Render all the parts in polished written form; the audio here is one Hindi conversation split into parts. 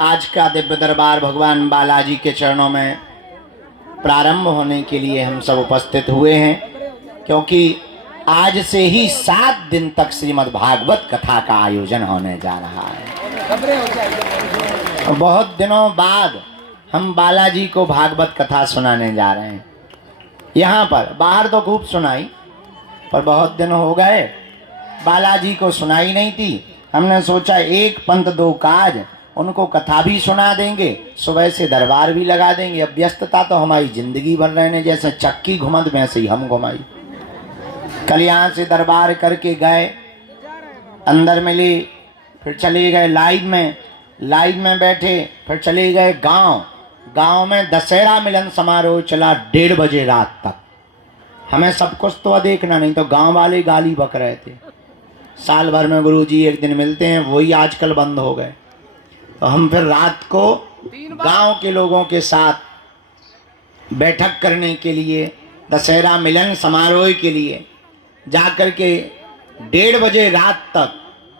आज का दिव्य दरबार भगवान बालाजी के चरणों में प्रारंभ होने के लिए हम सब उपस्थित हुए हैं, क्योंकि आज से ही 7 दिन तक श्रीमद् भागवत कथा का आयोजन होने जा रहा है। बहुत दिनों बाद हम बालाजी को भागवत कथा सुनाने जा रहे हैं। यहाँ पर बाहर तो खूब सुनाई, पर बहुत दिन हो गए बालाजी को सुनाई नहीं थी। हमने सोचा एक पंथ दो काज, उनको कथा भी सुना देंगे, सुबह से दरबार भी लगा देंगे। अब व्यस्तता तो हमारी जिंदगी भर रहने, जैसे चक्की घुमत वैसे ही हम घुमाई। कल यहाँ से दरबार करके गए, अंदर मिले, फिर चले गए लाइव में बैठे, फिर चले गए गांव में दशहरा मिलन समारोह चला 1:30 बजे रात तक। हमें सब कुछ तो देखना नहीं, तो गांव वाले गाली बक रहे थे। साल भर में गुरुजी एक दिन मिलते हैं, वही आजकल बंद हो गए। तो हम फिर रात को गांव के लोगों के साथ बैठक करने के लिए, दशहरा मिलन समारोह के लिए जाकर के 1:30 बजे रात तक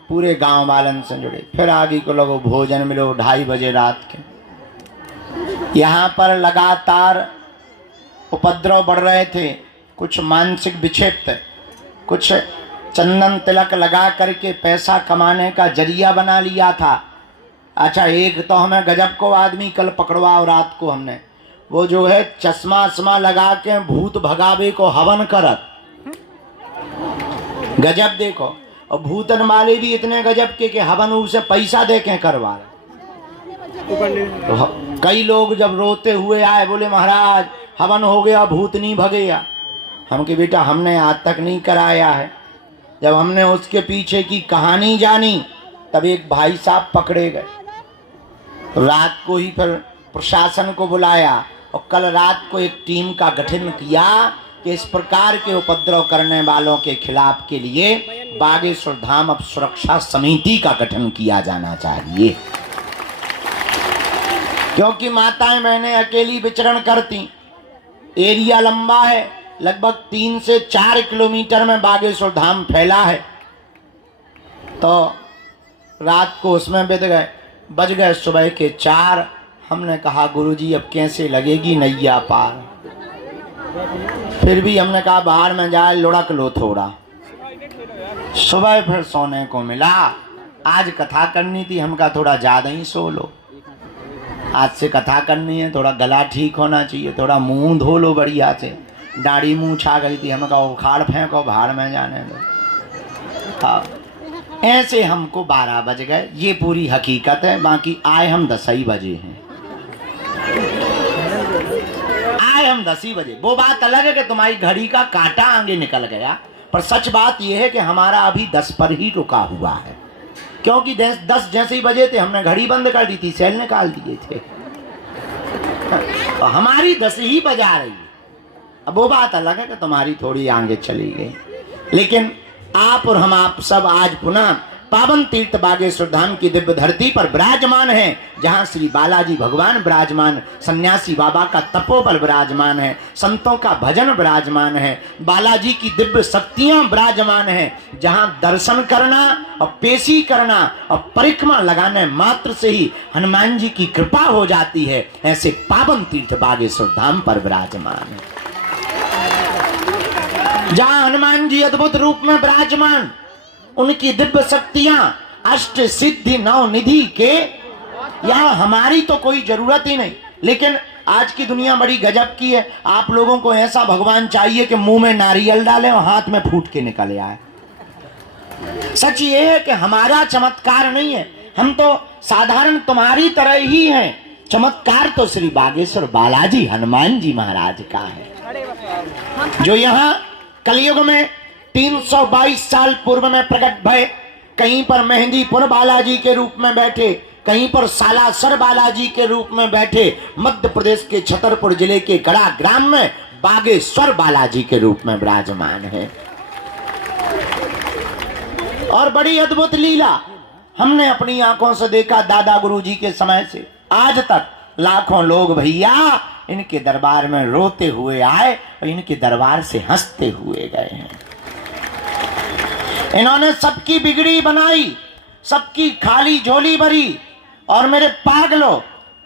पूरे गांव वालन से जुड़े। फिर आगे को लोगों भोजन मिलो 2:30 बजे रात के। यहाँ पर लगातार उपद्रव बढ़ रहे थे, कुछ मानसिक विक्षिप्त, कुछ चंदन तिलक लगा करके पैसा कमाने का जरिया बना लिया था। अच्छा, एक तो हमें गजब को आदमी कल पकड़वा, और रात को हमने वो जो है चश्मा लगा के भूत भगावे को हवन करत, गजब देखो। और भूतन वाले भी इतने गजब के कि हवन उसे पैसा दे के करवा रहे। तो कई लोग जब रोते हुए आए, बोले महाराज हवन हो गया, भूत नहीं भगेगा। हम कि बेटा हमने आज तक नहीं कराया है। जब हमने उसके पीछे की कहानी जानी, तब एक भाई साहब पकड़े गए। रात को ही फिर प्रशासन को बुलाया और कल रात को एक टीम का गठन किया कि इस प्रकार के उपद्रव करने वालों के खिलाफ के लिए बागेश्वर धाम अब सुरक्षा समिति का गठन किया जाना चाहिए, क्योंकि माताएं बहनें अकेली विचरण करती। एरिया लंबा है, लगभग 3 से 4 किलोमीटर में बागेश्वर धाम फैला है। तो रात को उसमें बज गए सुबह के 4। हमने कहा गुरुजी अब कैसे लगेगी नैया पार। फिर भी हमने कहा बाहर में जाए लुढ़क लो थोड़ा। सुबह फिर सोने को मिला। आज कथा करनी थी, हम कहा थोड़ा ज़्यादा ही सो लो, आज से कथा करनी है, थोड़ा गला ठीक होना चाहिए, थोड़ा मुंह धो लो बढ़िया से। दाढ़ी मुंह छा गई थी, हमें कहा उखाड़ फेंको, बाहर में जाने दो। हाँ, ऐसे हमको 12 बज गए, ये पूरी हकीकत है। बाकी आए हम 10 ही बजे हैं, आए हम 10 ही बजे। वो बात अलग है कि तुम्हारी घड़ी का कांटा आगे निकल गया, पर सच बात यह है कि हमारा अभी 10 पर ही रुका हुआ है, क्योंकि 10 जैसे ही बजे थे हमने घड़ी बंद कर दी थी, सेल निकाल दिए थे। तो हमारी 10 ही बजा रही है। अब वो बात अलग है कि तुम्हारी थोड़ी आगे चली गई। लेकिन आप और हम आप सब आज पुनः पावन तीर्थ बागेश्वर धाम की दिव्य धरती पर विराजमान हैं, जहां श्री बालाजी भगवान विराजमान, सन्यासी बाबा का तपोबल विराजमान है, संतों का भजन विराजमान है, बालाजी की दिव्य शक्तियां विराजमान हैं, जहां दर्शन करना और पेशी करना और परिक्रमा लगाने मात्र से ही हनुमान जी की कृपा हो जाती है। ऐसे पावन तीर्थ बागेश्वर धाम पर विराजमान है, जहां हनुमान जी अद्भुत रूप में विराजमान, उनकी दिव्य शक्तियां अष्ट सिद्धि 9 निधि के, यहां हमारी तो कोई जरूरत ही नहीं। लेकिन आज की दुनिया बड़ी गजब की है। आप लोगों को ऐसा भगवान चाहिए कि मुंह में नारियल डालें और हाथ में फूट के निकल आए। सच ये है कि हमारा चमत्कार नहीं है, हम तो साधारण तुम्हारी तरह ही हैं। चमत्कार तो श्री बागेश्वर बालाजी हनुमान जी महाराज का है, जो यहाँ कलयुग में 322 साल पूर्व में प्रकट भय। कहीं पर मेहंदीपुर बालाजी के रूप में बैठे, कहीं पर सालासर बालाजी के रूप में बैठे, मध्य प्रदेश के छतरपुर जिले के गड़ा ग्राम में बागेश्वर बालाजी के रूप में विराजमान है। और बड़ी अद्भुत लीला हमने अपनी आंखों से देखा। दादा गुरुजी के समय से आज तक लाखों लोग भैया इनके दरबार में रोते हुए आए और इनके दरबार से हंसते हुए गए हैं। इन्होंने सबकी बिगड़ी बनाई, सबकी खाली झोली भरी और मेरे पागलों,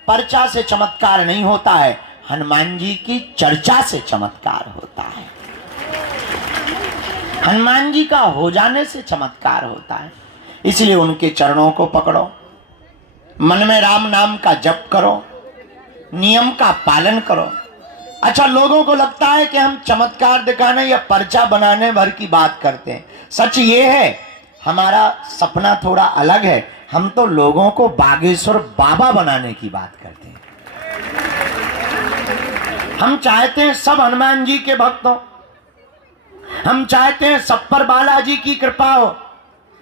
पर्चा से चमत्कार नहीं होता है, हनुमान जी की चर्चा से चमत्कार होता है। हनुमान जी का हो जाने से चमत्कार होता है। इसलिए उनके चरणों को पकड़ो, मन में राम नाम का जप करो, नियम का पालन करो। अच्छा, लोगों को लगता है कि हम चमत्कार दिखाने या पर्चा बनाने भर की बात करते हैं। सच ये है, हमारा सपना थोड़ा अलग है। हम तो लोगों को बागेश्वर बाबा बनाने की बात करते हैं। हम चाहते हैं सब हनुमान जी के भक्त हो, हम चाहते हैं सब पर बालाजी की कृपा हो,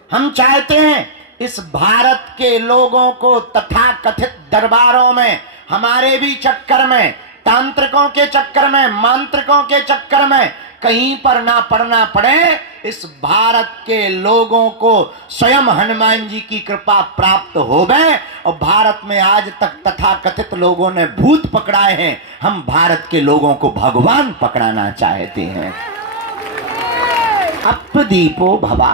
हम चाहते हैं इस भारत के लोगों को तथाकथित दरबारों में, हमारे भी चक्कर में, तांत्रिकों के चक्कर में, मांत्रिकों के चक्कर में कहीं पर ना पड़ना पड़े। इस भारत के लोगों को स्वयं हनुमान जी की कृपा प्राप्त हो गए। और भारत में आज तक तथाकथित लोगों ने भूत पकड़ाए हैं, हम भारत के लोगों को भगवान पकड़ाना चाहते हैं। अपदीपो भवा,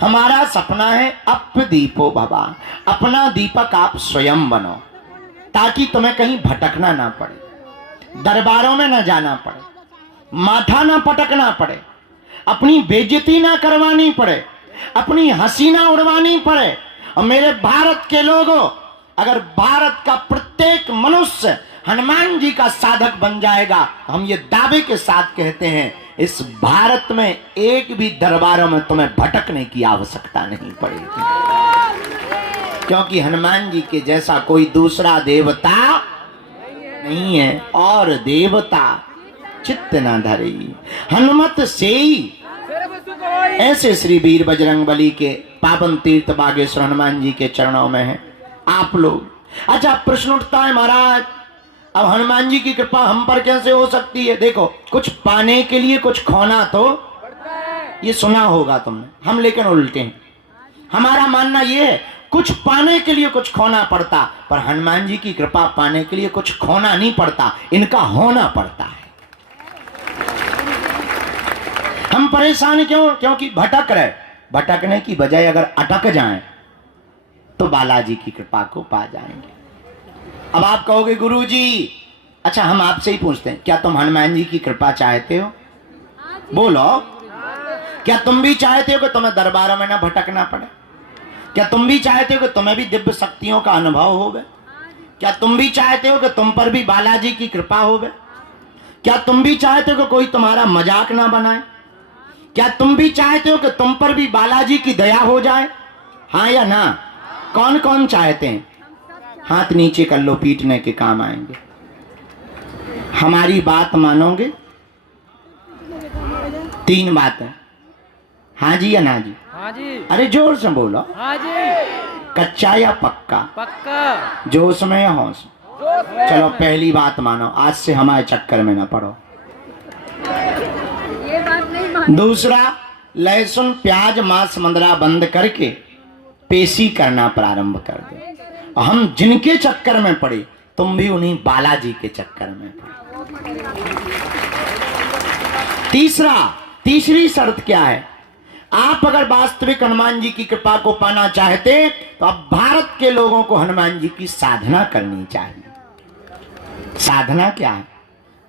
हमारा सपना है अपदीपो भवा। अपना दीपक आप स्वयं बनो, ताकि तुम्हें कहीं भटकना ना पड़े, दरबारों में ना जाना पड़े, माथा ना पटकना पड़े, अपनी बेइज्जती ना करवानी पड़े, अपनी हंसी ना उड़वानी पड़े। और मेरे भारत के लोगों, अगर भारत का प्रत्येक मनुष्य हनुमान जी का साधक बन जाएगा, हम ये दावे के साथ कहते हैं, इस भारत में एक भी दरबारों में तुम्हें भटकने की आवश्यकता नहीं पड़ेगी। क्योंकि हनुमान जी के जैसा कोई दूसरा देवता नहीं है। और देवता चित्त न धरी हनुमत सेई, ऐसे श्री वीर बजरंगबली के पावन तीर्थ बागेश्वर हनुमान जी के चरणों में है आप लोग। अच्छा, प्रश्न उठता है, महाराज अब हनुमान जी की कृपा हम पर कैसे हो सकती है? देखो, कुछ पाने के लिए कुछ खोना तो ये सुना होगा तुमने, हम लेकिन उल्टे हैं। हमारा मानना ये है, कुछ पाने के लिए कुछ खोना पड़ता, पर हनुमान जी की कृपा पाने के लिए कुछ खोना नहीं पड़ता, इनका होना पड़ता है। हम परेशान क्यों? क्योंकि भटक रहे। भटकने की बजाय अगर अटक जाएं तो बालाजी की कृपा को पा जाएंगे। अब आप कहोगे गुरुजी, अच्छा हम आपसे ही पूछते हैं, क्या तुम हनुमान जी की कृपा चाहते हो? बोलो, क्या तुम भी चाहते हो कि तुम्हें दरबारों में ना भटकना पड़े? क्या तुम भी चाहते हो कि तुम्हें भी दिव्य शक्तियों का अनुभव होवे? क्या तुम भी चाहते हो कि तुम पर भी बालाजी की कृपा होवे? क्या तुम भी चाहते हो कि कोई तुम्हारा मजाक ना बनाए? क्या तुम भी चाहते हो कि तुम पर भी बालाजी की दया हो जाए? हाँ या ना? कौन कौन चाहते हैं? हाथ नीचे कर लो, पीटने के काम आएंगे। हमारी बात मानोगे? 3 बातें, हाँ जी या ना जी? हाँ जी। अरे जोर से बोलो। हाँ जी। कच्चा या पक्का? पक्का। जोश में या होश में? चलो पहली बात मानो, आज से हमारे चक्कर में ना पड़ो। ये बात नहीं मान। दूसरा, लहसुन प्याज मांस मंदरा बंद करके पेशी करना प्रारंभ कर दो। हम जिनके चक्कर में पड़े, तुम भी उन्हीं बालाजी के चक्कर में पड़े। तीसरी शर्त क्या है? आप अगर वास्तविक हनुमान जी की कृपा को पाना चाहते तो अब भारत के लोगों को हनुमान जी की साधना करनी चाहिए। साधना क्या है?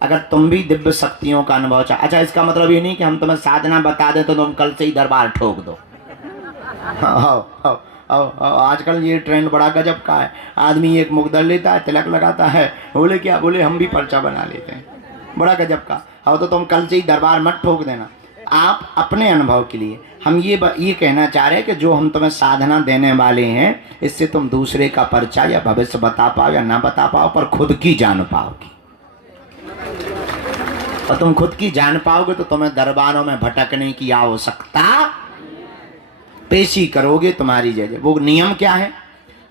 अगर तुम भी दिव्य शक्तियों का अनुभव चाहे, अच्छा इसका मतलब ये नहीं कि हम तुम्हें साधना बता दें तो तुम कल से ही दरबार ठोक दो। आजकल ये ट्रेंड बड़ा गजब का है। आदमी एक मुकदर लेता है, तिलक लगाता है, बोले क्या, बोले हम भी पर्चा बना लेते हैं। बड़ा गजब का। और तो तुम कल से ही दरबार मत ठोक देना। आप अपने अनुभव के लिए हम ये कहना चाह रहे हैं कि जो हम तुम्हें साधना देने वाले हैं, इससे तुम दूसरे का पर्चा या भविष्य बता पाओ या ना बता पाओ, पर खुद की जान पाओगी। और तुम खुद की जान पाओगे तो तुम्हें दरबारों में भटकने की आवश्यकता, पेशी करोगे तुम्हारी जगह। वो नियम क्या है?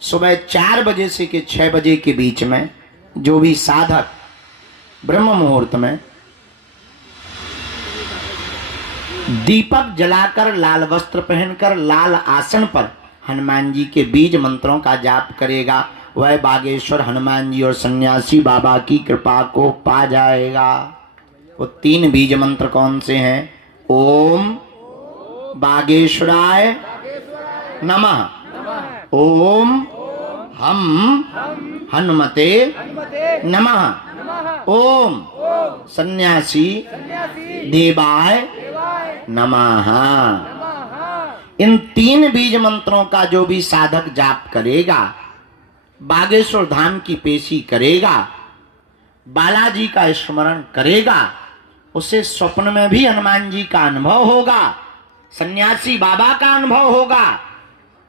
सुबह 4 बजे से के 6 बजे के बीच में जो भी साधक ब्रह्म मुहूर्त में दीपक जलाकर, लाल वस्त्र पहनकर, लाल आसन पर हनुमान जी के बीज मंत्रों का जाप करेगा, वह बागेश्वर हनुमान जी और सन्यासी बाबा की कृपा को पा जाएगा। वो 3 बीज मंत्र कौन से हैं? ओम बागेश्वराय नमः, ओम हम हनुमते नमः। ओम सन्यासी देवाय नमः। इन 3 बीज मंत्रों का जो भी साधक जाप करेगा, बागेश्वर धाम की पेशी करेगा, बालाजी का स्मरण करेगा, उसे स्वप्न में भी हनुमान जी का अनुभव होगा, सन्यासी बाबा का अनुभव होगा,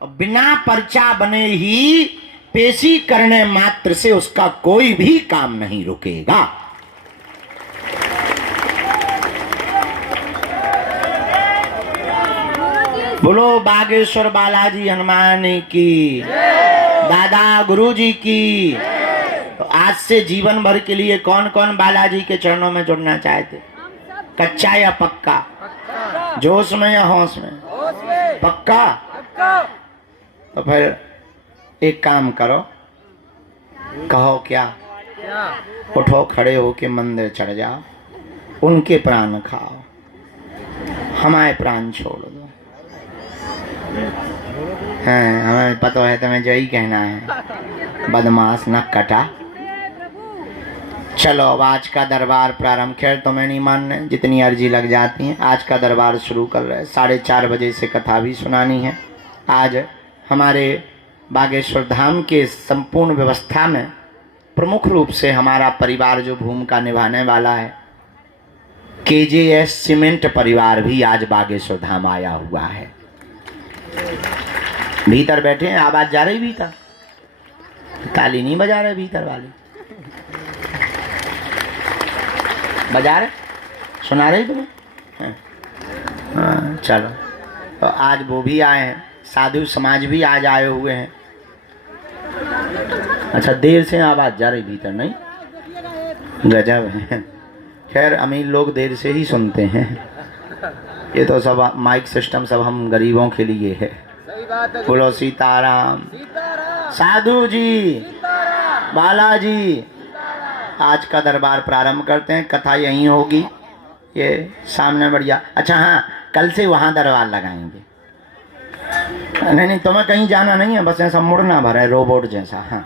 और बिना पर्चा बने ही पेशी करने मात्र से उसका कोई भी काम नहीं रुकेगा। बोलो बागेश्वर बालाजी हनुमान की, दादा गुरुजी की। तो आज से जीवन भर के लिए कौन कौन बालाजी के चरणों में जुड़ना चाहते? कच्चा या पक्का? जोश में या होश में? पक्का? तो फिर एक काम करो, कहो क्या? उठो, खड़े होके मंदिर चढ़ जाओ, उनके प्राण खाओ, हमारे प्राण छोड़ दो। हाँ, हमें पता है तुम्हें जो ही कहना है, बदमाश न कटा। चलो अब आज का दरबार प्रारंभ। खैर तुम्हें नहीं मानने, जितनी अर्जी लग जाती है। आज का दरबार शुरू कर रहे हैं। 4:30 बजे से कथा भी सुनानी है। आज हमारे बागेश्वर धाम के संपूर्ण व्यवस्था में प्रमुख रूप से हमारा परिवार जो भूमिका निभाने वाला है, KJS सीमेंट परिवार भी आज बागेश्वर धाम आया हुआ है। भीतर बैठे हैं, आवाज जा रही भीतर? ताली नहीं बजा रहे भीतर वाले? बजा रहे? सुना रही तुम्हें? हाँ, चलो। तो आज वो भी आए हैं, साधु समाज भी आज आए हुए हैं। अच्छा, देर से आवाज जा रही भीतर? नहीं, गजब है। खैर अमीर लोग देर से ही सुनते हैं, ये तो सब माइक सिस्टम सब हम गरीबों के लिए है। बोलो सीताराम। साधु जी, बालाजी, आज का दरबार प्रारंभ करते हैं। कथा यहीं होगी, ये सामने बढ़िया। अच्छा हाँ, कल से वहाँ दरबार लगाएंगे। नहीं, तुम्हें कहीं जाना नहीं है, बस ऐसा मुड़ना भरा है रोबोट जैसा। हाँ,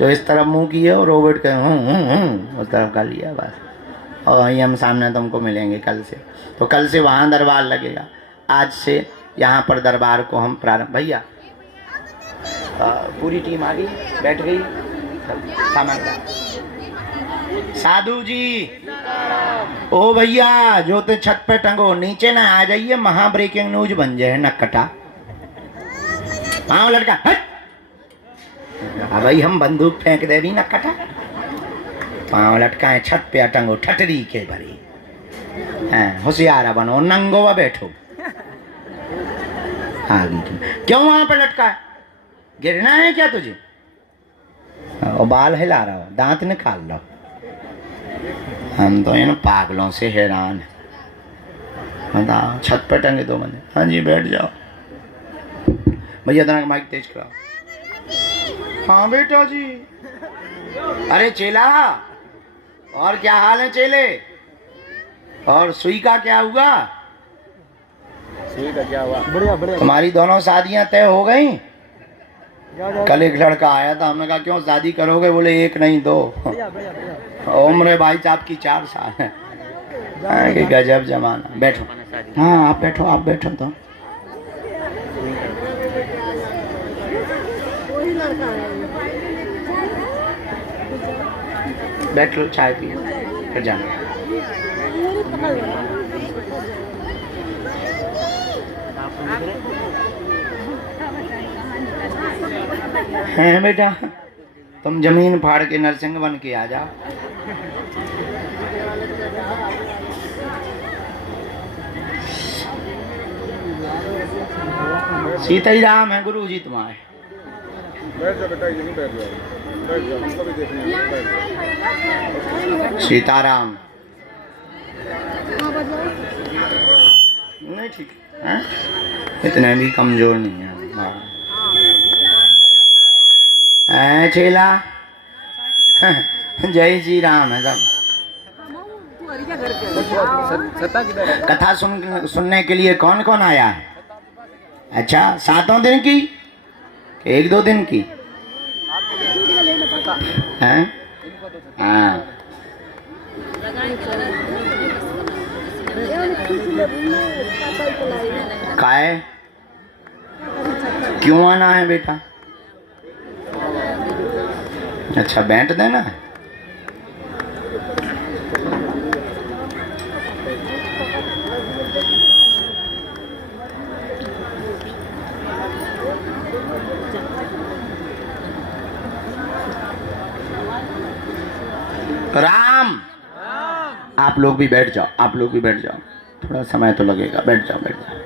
जो इस तरफ मुंह किए और रोबोट के उस तरफ कर लिया बस। और वहीं हम सामने तुमको मिलेंगे कल से। तो कल से वहाँ दरबार लगेगा। आज से यहाँ पर दरबार को हम प्रारंभ। भैया पूरी टीम आ गई, बैठ गई, सामान का। साधु जी, ओ भैया जो तो छत पे टंगो, नीचे ना आ जाइए, महा ब्रेकिंग न्यूज बन जाए। नक्कटा पाँव लड़का, हट। भाई हम बंदूक फेंक दे रही, नक्कटा पाँव लटकाए, छत पे टंगो, ठटरी के भरी। होशियारा बनो, नंगो बैठो। क्यों वहां पे लटका है? गिरना है क्या तुझे? और बाल हिला रहा हो, दांत निकाल लो। हम तो इन पागलों से हैरान है। बताओ, छत पे टंगे दो मैंने। हाँ जी, बैठ जाओ। भैया तना माइक तेज कराओ। हाँ बेटा जी। अरे चेला, और क्या हाल है चेले? और सुई का क्या हुआ? सुई का क्या हुआ? बढ़िया बढ़िया। तुम्हारी दोनों शादियां तय हो गई? कल एक लड़का आया था, हमने कहा क्यों शादी करोगे? बोले 1 नहीं 2। उम्र भाई साहब की 4 साल है। कि गजब जमाना। बैठो। हाँ आप बैठो, आप बैठो। तो बैठ लो, चाय पियो, फिर जाना। हैं बेटा, तुम जमीन फाड़ के नरसिंह बन के आ जाओ। सीता ही राम है गुरु जी तुम्हारे। बैठ जाओ बेटा, यहीं बैठ जाओ, बैठ जाओ, उसको भी देखने हैं। सीताराम। नहीं ठीक है, इतने भी कमजोर नहीं है। चेला जय श्री राम है सब। कथा सुनने के लिए कौन कौन आया है? अच्छा, 7 दिन की, 1-2 दिन की? हैं? हाँ, काय क्यों आना है बेटा? अच्छा, बैठ देना है। राम, आप लोग भी बैठ जाओ, आप लोग भी बैठ जाओ, थोड़ा समय तो लगेगा। बैठ जाओ, बैठ जाओ।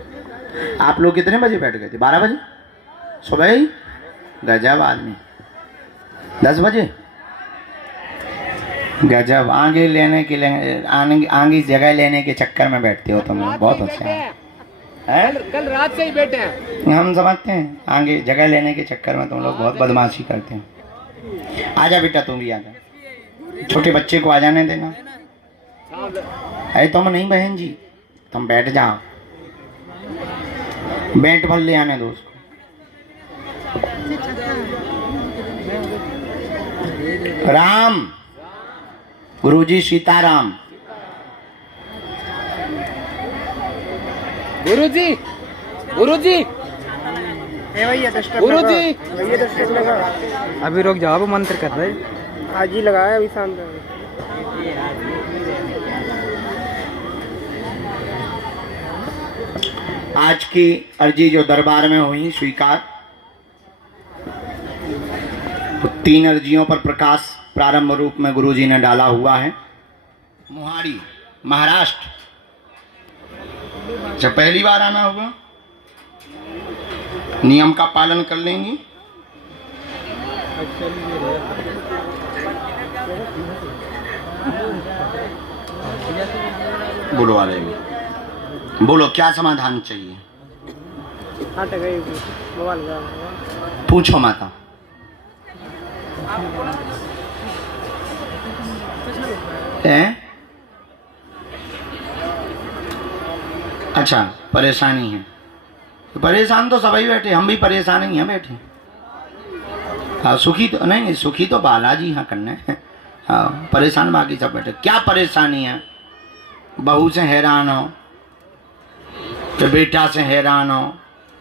आप लोग कितने बजे बैठ गए थे? 12 बजे सुबह ही? गजब आदमी। 10 बजे? गजब। आगे लेने के लिए, आगे जगह लेने के चक्कर में बैठते हो तुम लोग। बहुत अच्छा है। कल रात से ही बैठे हैं। हम समझते हैं, आगे जगह लेने के चक्कर में तुम लोग बहुत बदमाशी करते हैं। आजा बेटा, तुम भी आजा। छोटे बच्चे को आ जाने देना। है तुम नहीं बहन जी, तुम बैठ जाओ। बैठ भर ले आने दो उसको। राम, गुरुजी सीताराम। गुरुजी, गुरुजी, गुरुजी। अभी रुक जाओ, वो मंत्र कर रहे। आज ही लगाया, अभी शाम तक। आज की अर्जी जो दरबार में हुई स्वीकार, तो 3 अर्जियों पर प्रकाश प्रारंभ रूप में गुरुजी ने डाला हुआ है। मुहाड़ी, महाराष्ट्र। अच्छा, पहली बार आना होगा, नियम का पालन कर लेंगी। बोलो वाले भी बोलो, क्या समाधान चाहिए? पूछो माता। हैं? अच्छा, परेशानी है। तो परेशान तो सभी बैठे, हम भी परेशान ही हैं बैठे। हाँ, सुखी तो नहीं, सुखी तो बालाजी हाँ करने। हाँ, परेशान बाकी सब बैठे। क्या परेशानी है? बहू से हैरान हो, कि बेटा से हैरान हो,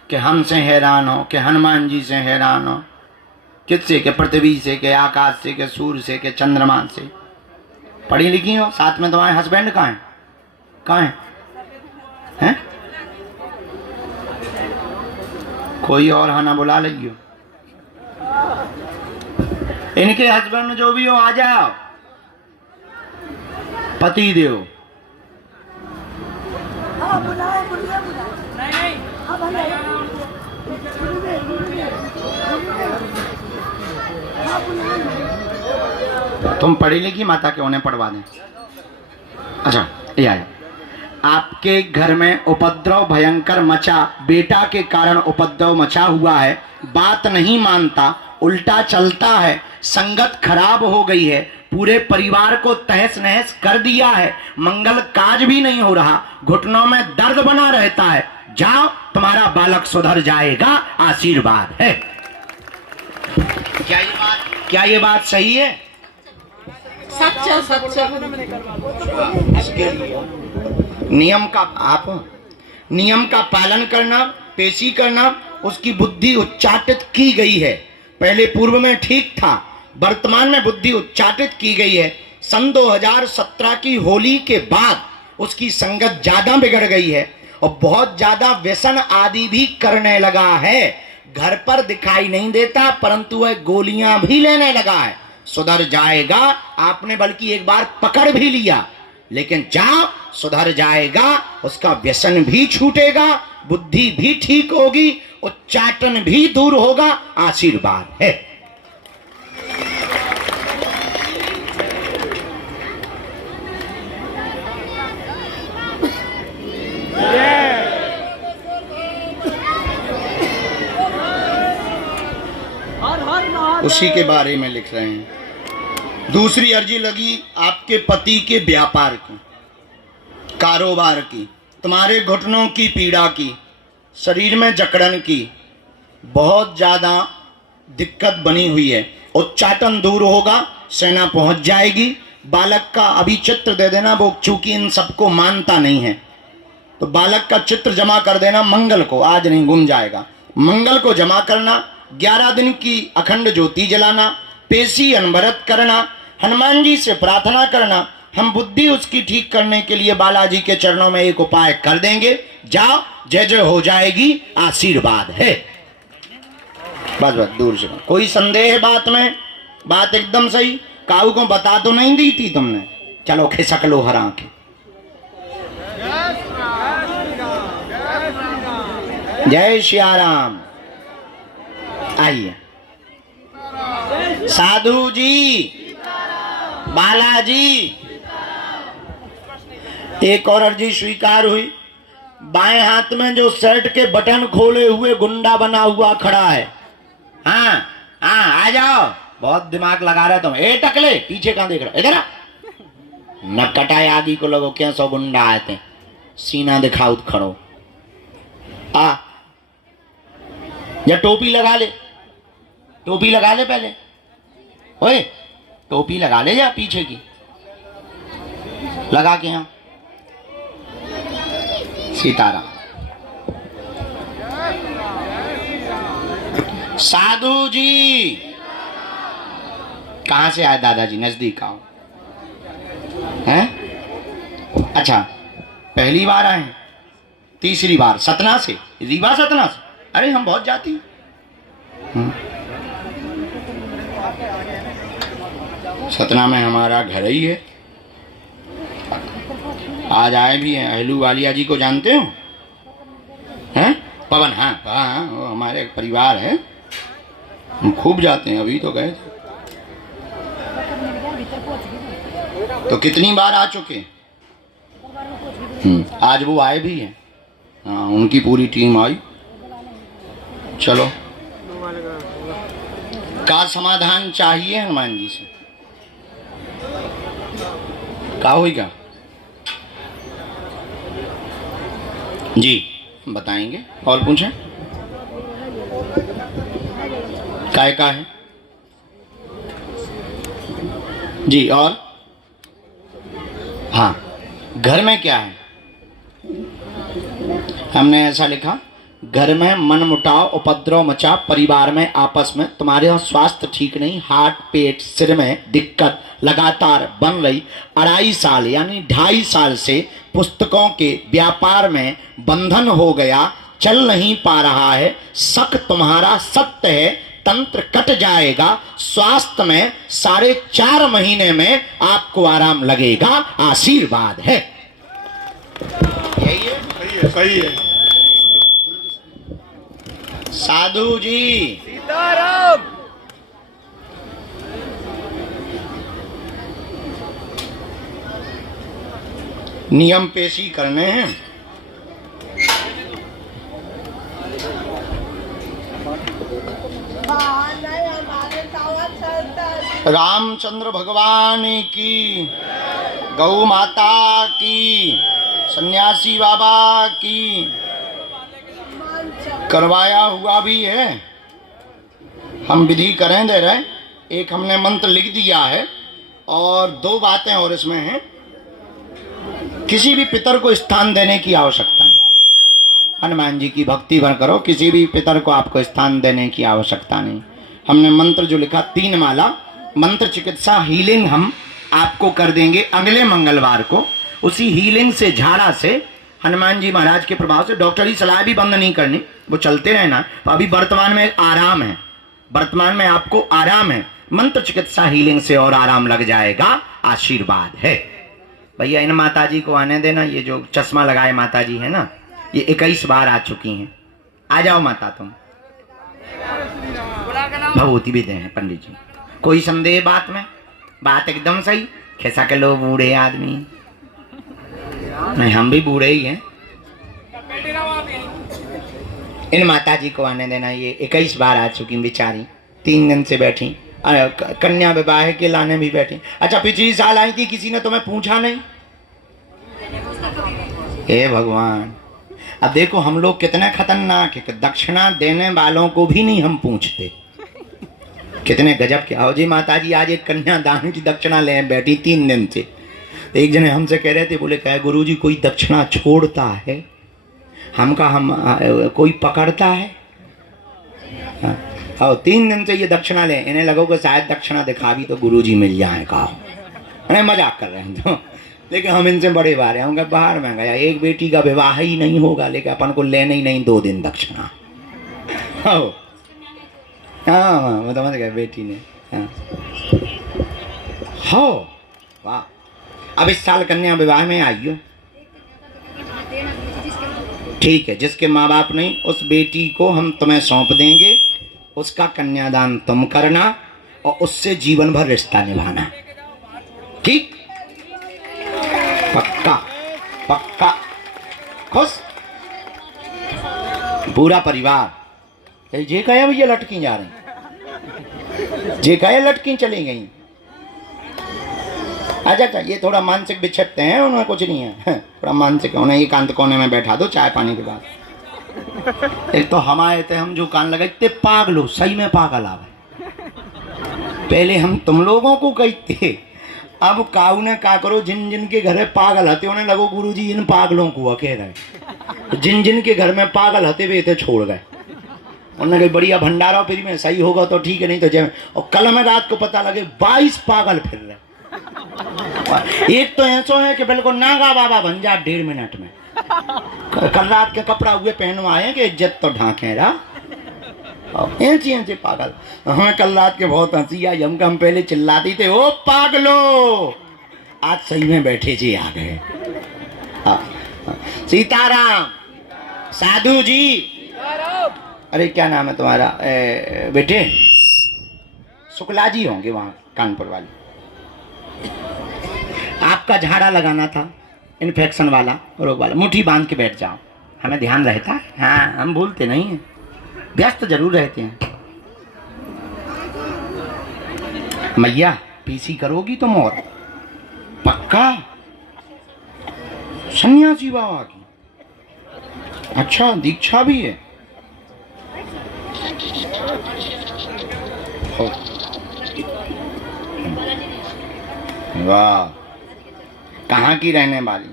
कि हमसे हैरान हो, कि हनुमान जी से हैरान हो, किससे? के पृथ्वी से, के आकाश से, के सूर्य से, के चंद्रमा से। पढ़ी लिखी हो? साथ में तुम्हारे हस्बैंड कहाँ हैं? कहाँ हैं? हैं? कोई और हाना बुला लियो। इनके हस्बैंड जो भी हो, आ जाओ। पति देव तुम पढ़ी लिखी माता के उन्हें पढ़वा दें। अच्छा, ये आया। आपके घर में उपद्रव भयंकर मचा, बेटा के कारण उपद्रव मचा हुआ है। बात नहीं मानता, उल्टा चलता है, संगत खराब हो गई है, पूरे परिवार को तहस नहस कर दिया है, मंगल काज भी नहीं हो रहा, घुटनों में दर्द बना रहता है। जाओ, तुम्हारा बालक सुधर जाएगा, आशीर्वाद है। क्या ये बात सही है? सच्चा सच्चा। इसके लिए नियम का पालन करना, पेशी करना, उसकी बुद्धि उच्चाटित की गई है। पहले पूर्व में ठीक था, वर्तमान में बुद्धि उच्चाटित की गई है। सन 2017 की होली के बाद उसकी संगत ज्यादा बिगड़ गई है और बहुत ज्यादा व्यसन आदि भी करने लगा है। घर पर दिखाई नहीं देता, परंतु वह गोलियां भी लेने लगा है। सुधर जाएगा, आपने बल्कि एक बार पकड़ भी लिया, लेकिन जाओ, सुधर जाएगा, उसका व्यसन भी छूटेगा, बुद्धि भी ठीक होगी, उच्चाटन भी दूर होगा, आशीर्वाद है। उसी के बारे में लिख रहे हैं। दूसरी अर्जी लगी आपके पति के व्यापार की, कारोबार की, तुम्हारे घुटनों की पीड़ा की, शरीर में जकड़न की, बहुत ज़्यादा दिक्कत बनी हुई है। उच्चाटन दूर होगा, सेना पहुंच जाएगी। बालक का अभी चित्र दे देना, वो चूंकि इन सबको मानता नहीं है, तो बालक का चित्र जमा कर देना मंगल को, आज नहीं गुम जाएगा। मंगल को जमा करना, 11 दिन की अखंड ज्योति जलाना, पेशी अनवरत करना, हनुमान जी से प्रार्थना करना। हम बुद्धि उसकी ठीक करने के लिए बालाजी के चरणों में एक उपाय कर देंगे। जाओ, जय जय हो जाएगी, आशीर्वाद है। बस बस, दूर से। कोई संदेह है बात में? बात एकदम सही। काऊ को बता तो नहीं दी थी तुमने? चलो खिसक लो हरा के। जय श्री राम। आइए साधु जी, बालाजी। एक और अर्जी स्वीकार हुई। बाएं हाथ में जो शर्ट के बटन खोले हुए गुंडा बना हुआ खड़ा है, हाँ हाँ, आ जाओ। बहुत दिमाग लगा रहे तुम। ए टकले, पीछे कहां देख रहे? इधर न कटाए आदि को लगो क्या 100 गुंडा आए थे। सीना दिखाओ खड़ो। आ या टोपी लगा ले, टोपी लगा ले पहले। ओए टोपी लगा ले या पीछे की लगा के। यहाँ सीताराम। साधु जी कहां से आए? दादाजी नजदीक आओ। हैं? अच्छा, पहली बार आए? तीसरी बार? सतना से? रीवा सतना से? अरे हम बहुत जाती हैं। सतना में हमारा घर ही है। आज आए भी हैं। अहलू वालिया जी को जानते हो? हैं? पवन? हाँ हाँ, वो हमारे परिवार है, हम खूब जाते हैं। अभी तो गए थे। तो कितनी बार आ चुके? आज वो आए भी हैं। हाँ, उनकी पूरी टीम आई। चलो, का समाधान चाहिए हनुमान जी से? का होगा जी? बताएंगे। और पूछें? काय का है जी? और हाँ, घर में क्या है? हमने ऐसा लिखा, घर में मनमुटाव, उपद्रव मचा, परिवार में आपस में, तुम्हारे स्वास्थ्य ठीक नहीं, हार्ट, पेट, सिर में दिक्कत लगातार बन रही, 2.5 साल यानी 2.5 साल से पुस्तकों के व्यापार में बंधन हो गया, चल नहीं पा रहा है, शक तुम्हारा सत्य है, तंत्र कट जाएगा, स्वास्थ्य में 4.5 महीने में आपको आराम लगेगा, आशीर्वाद है। यही है? सही है, सही है। साधु जी सीताराम। नियम पेशी करने हैं। रामचंद्र भगवान की, गौ माता की, सन्यासी बाबा की। करवाया हुआ भी है, हम विधि करें दे रहे। एक हमने मंत्र लिख दिया है और 2 बातें और इसमें हैं। किसी भी पितर को स्थान देने की आवश्यकता नहीं। हनुमान जी की भक्ति भर करो, किसी भी पितर को आपको स्थान देने की आवश्यकता नहीं। हमने मंत्र जो लिखा 3 माला, मंत्र चिकित्सा हीलिंग हम आपको कर देंगे अगले मंगलवार को। उसी हीलिंग से, झाड़ा से, हनुमान जी महाराज के प्रभाव से, डॉक्टरी सलाह भी बंद नहीं करनी, वो चलते रहना। तो अभी वर्तमान में आराम है, वर्तमान में आपको आराम है। मंत्र चिकित्सा हीलिंग से और आराम लग जाएगा, आशीर्वाद है। भैया इन माता जी को आने देना। ये जो चश्मा लगाए माता जी है ना, ये 21 बार आ चुकी हैं। आ जाओ माता तुम। भगवती भी दे हैं पंडित जी। कोई संदेह बात में? बात एकदम सही। खिसा के लो बूढ़े आदमी। नहीं, हम भी बूढ़े ही हैं। इन माता जी को आने देना। ये 21 बार आ चुकी बेचारी, 3 दिन से बैठी, कन्या विवाह के लाने भी बैठी। अच्छा, पिछली साल आई थी, किसी ने तुम्हें पूछा नहीं? हे भगवान, अब देखो हम लोग कितने खतरनाक है, दक्षिणा देने वालों को भी नहीं हम पूछते। कितने गजब के। आओ जी माता जी, आज एक कन्यादान की दक्षिणा ले बैठी 3 दिन से। एक जने हमसे कह रहे थे, बोले क्या गुरु जी कोई दक्षिणा छोड़ता है? हम कोई पकड़ता है? आओ 3 दिन से ये दक्षिणा ले, इन्हें लगो कि शायद दक्षिणा दिखा भी तो गुरु जी मिल जाए। कहा अरे मजाक कर रहे हैं तो, लेकिन हम इनसे बड़े बारे होंगे। बाहर में गया, एक बेटी का विवाह ही नहीं होगा लेकिन अपन को लेने ही नहीं 2 दिन दक्षिणा। हाँ वो समझ गए बेटी ने। हाँ वाह। अब इस साल कन्या विवाह में आई हो, ठीक है, जिसके माँ बाप नहीं उस बेटी को हम तुम्हें सौंप देंगे, उसका कन्यादान तुम करना और उससे जीवन भर रिश्ता निभाना, ठीक? पक्का पक्का। खुश पूरा परिवार। जे कहे भैया लटकी जा रही, जे कहे लटकी चली गई। अच्छा ये थोड़ा मानसिक बिछड़ते हैं, उन्हें कुछ नहीं है, थोड़ा मानसिक, उन्हें एकांत कोने में बैठा दो चाय पानी के बाद। एक तो हम आए थे, हम जो कान लगाते पागलो, सही में पागल आ गए। पहले हम तुम लोगों को कहते, अब काऊ ने का करो, जिन जिन के घर में पागल हते उन्हें लगो गुरुजी इन पागलों को कह रहे। जिन जिन के घर में पागल हते वे थे छोड़ गए। उन्होंने कहा बढ़िया भंडारा फिर में सही होगा तो ठीक है, नहीं तो जय। और कल में रात को पता लगे 22 पागल फिर रहे। एक तो ऐसा है कि बिल्कुल नागा बाबा बन जा 1.5 मिनट में। कल रात के कपड़ा हुए पहनवाए कि इज्जत तो ढांके रहा। ऐसे पागल। हमें कल रात के बहुत हंसी आई, हम पहले चिल्लाती थे ओ पागलो, आज सही में बैठे जी आ गए। सीताराम साधु जी। अरे क्या नाम है तुम्हारा बेटे? शुक्ला जी होंगे वहाँ कानपुर वाली। आपका झाड़ा लगाना था, इन्फेक्शन वाला, रोग वाला। मुट्ठी बांध के बैठ जाओ, हमें ध्यान रहता है। हाँ हम भूलते नहीं हैं, व्यस्त जरूर रहते हैं। मैया पीसी करोगी तुम और पक्का? सन्यासी बाबा की? अच्छा दीक्षा भी है। वाह, कहाँ की रहने वाली?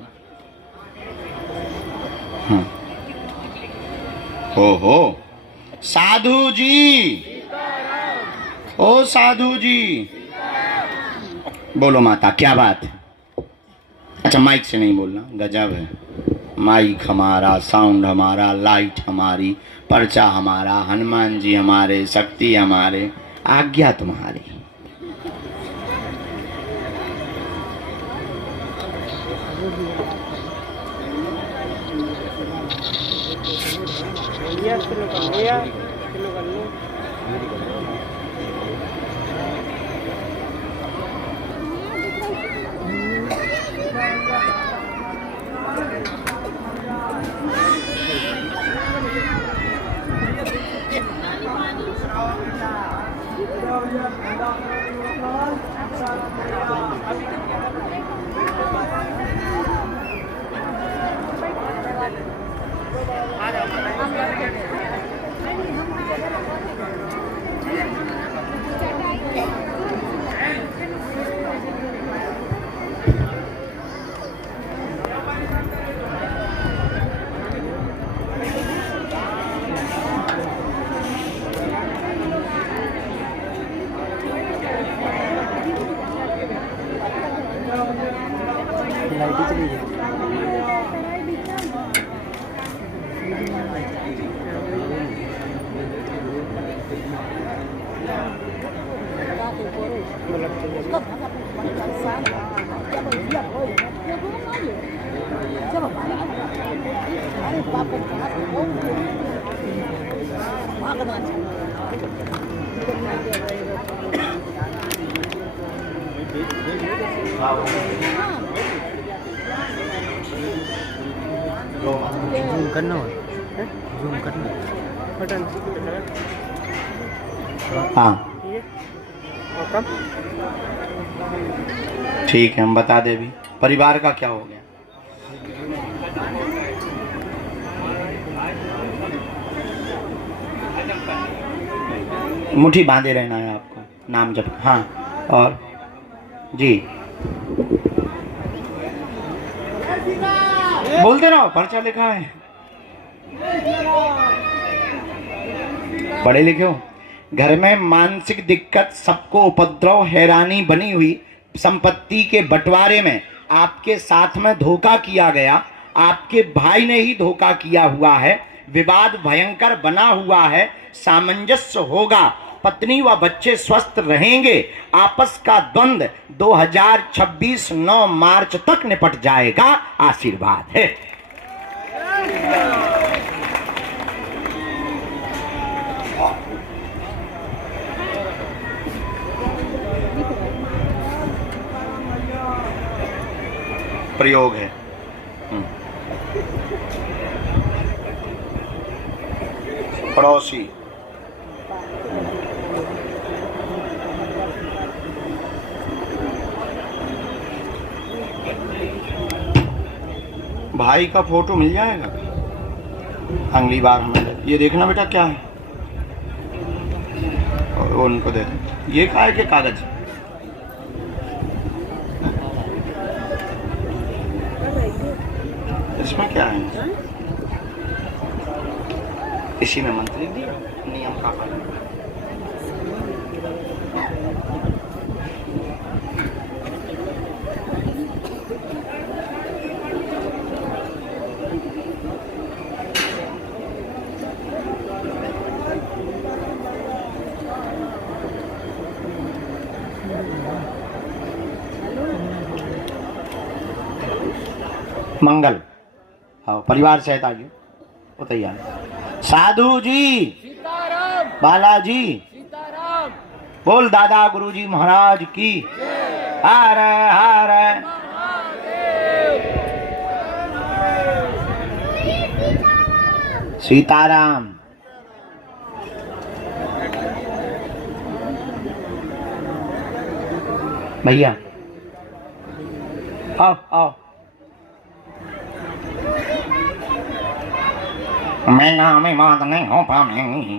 हाँ। हो साधु जी, ओ साधु जी, बोलो माता क्या बात है? अच्छा माइक से नहीं बोलना, गजब है। माइक हमारा, साउंड हमारा, लाइट हमारी, पर्चा हमारा, हनुमान जी हमारे, शक्ति हमारे, आज्ञा तुम्हारी। जूम करना हो, जूम करना बटन। हाँ ठीक है, हम बता दे। भी परिवार का क्या हो गया? मुट्ठी बांधे रहना है आपको। नाम जप, हाँ, और जी बोलते रहो, पर्चा लिखा है, पढ़े लिखे हो। घर में मानसिक दिक्कत, सबको उपद्रव, हैरानी बनी हुई, संपत्ति के बंटवारे में आपके साथ में धोखा किया गया, आपके भाई ने ही धोखा किया हुआ है, विवाद भयंकर बना हुआ है, सामंजस्य होगा, पत्नी व बच्चे स्वस्थ रहेंगे, आपस का द्वंद 2026 9 मार्च तक निपट जाएगा, आशीर्वाद है। प्रयोग है। पड़ोसी, भाई का फोटो मिल जाएगा अगली बार हमें। ये देखना बेटा क्या है, और उनको दे दो। ये क्या है कि कागज, इसमें क्या है? इसी में मंत्री नियम का पालन। मंगल, हाँ, परिवार सहित आगे वो तैयार। साधु जी, बालाजी, बोल दादा गुरुजी महाराज की। हर हर सीताराम। भैया आओ आओ। मैं नाम बात नहीं हो पाऊंगी।